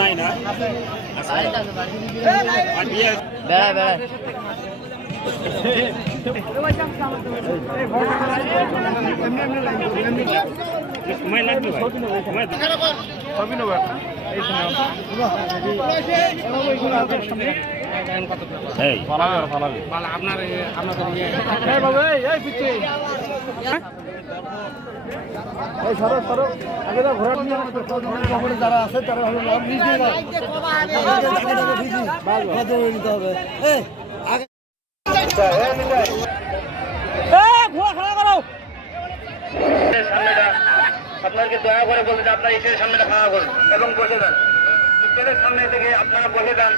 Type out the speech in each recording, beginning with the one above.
নাই না বেড়া বেড়া সময় লাগবে যারা আছে তারা হলো নিতে হবে আপনাকে দয়া করে বলতে যে আপনার স্টেজের সামনেটা ফাঁকা করুন এবং বসে যান। স্টেজের সামনে থেকে আপনারা বসে যান।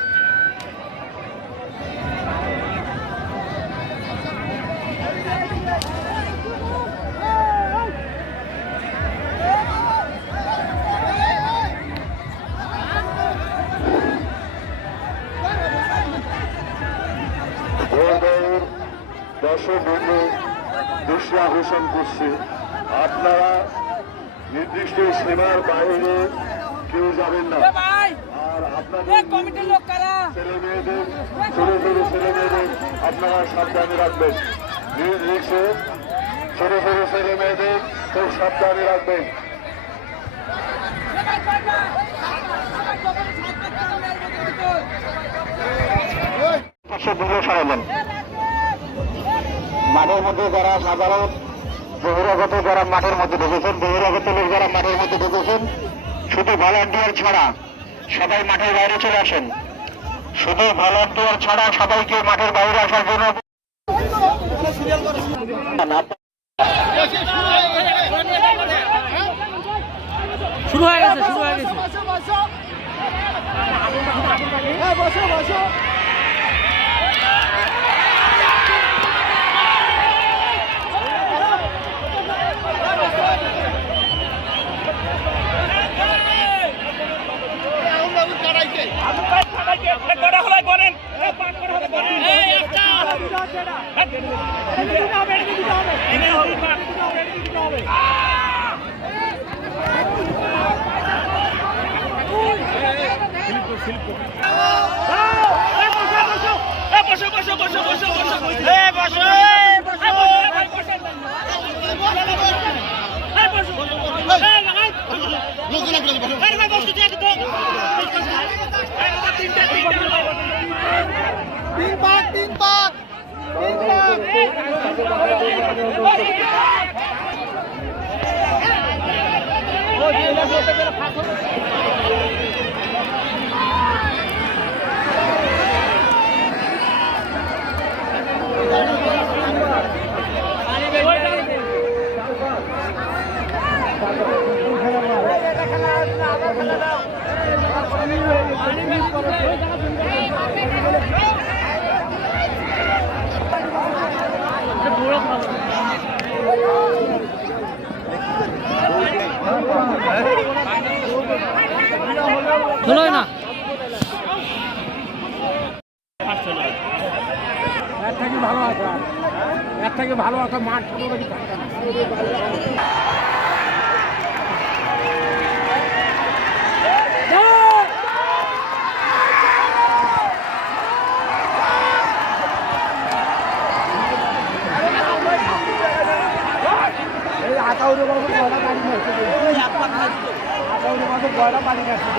দর্শক বন্ধু দৃশ্য আকর্ষণ করছে, আপনারা নির্দিষ্ট সীমার বাইরে কেউ যাবেন না। আর আপনাদের ছেলে মেয়েদের ছোট ছোট ছেলে মেয়েদের আপনারা সাবধানে রাখবেন। নিজ রিক্সে ছোট ছোট ছেলে মেয়েদের খুব সাবধানে রাখবেন। মাঠের মধ্যে যারা সাধারণ বহিরাগত যারা মাঠের মধ্যে ঢুকেছেন, বহিরাগত লোক যারা মাঠের মধ্যে ঢুকেছেন, শুধু ভলান্টিয়ার ছাড়া সবাই মাঠের বাইরে চলে আসেন। শুধু ভলান্টিয়ার ছাড়া সবাইকে মাঠের বাইরে আসার জন্য শুরু হয়ে গেছে শুরু হয়ে গেছে চলোই না ভালো আছে, এর থেকে ভালো আছে মাঠ আতাউরে বাবু গয়লা পানি খাচ্ছে, আতাউরে বাবু গয়লা পানি খাচ্ছে।